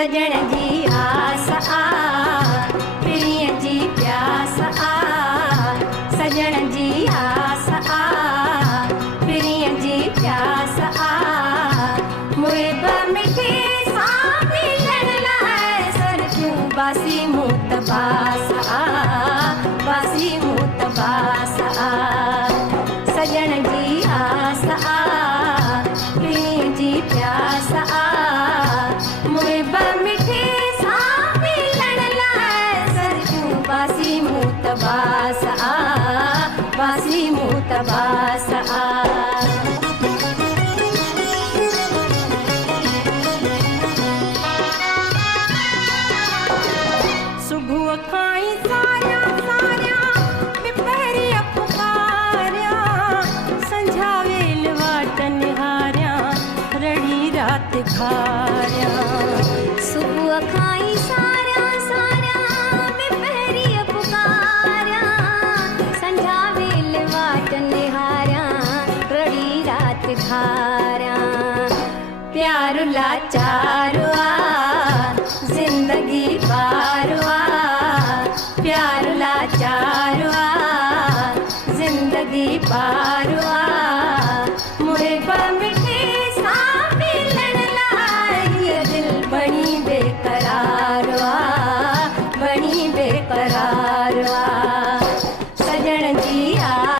सजण जी आस आ, प्रिय जी प्यास आ, सजण जी आस आ, प्रिय जी प्यास आ, मुए मिठे सां मिलण लाइ सर तूं बासी मूत बास आ, बासी मूत बास आ, सजण जी आस आ, प्रिय जी प्यास आ, मुए मिठे सां मिलण लाइ सर तूं बासी मूत बास आ, बासी मूत बास आ। सुबुह खां ई सारिया सारिया ॿिपहरीअ पुकारिया, संझा वेल वाट निहारिया रड़ी राति खारिया। सुबुह खां ई सारिया सारिया ॿिपहरीअ पुकारिया, संझा वेल वाट निहारिया रड़ी राति खारिया। प्यार लाचार आ, जिंदगी पार आ, प्यार लाचार आ, जिंदगी पार आ, मुए मिठे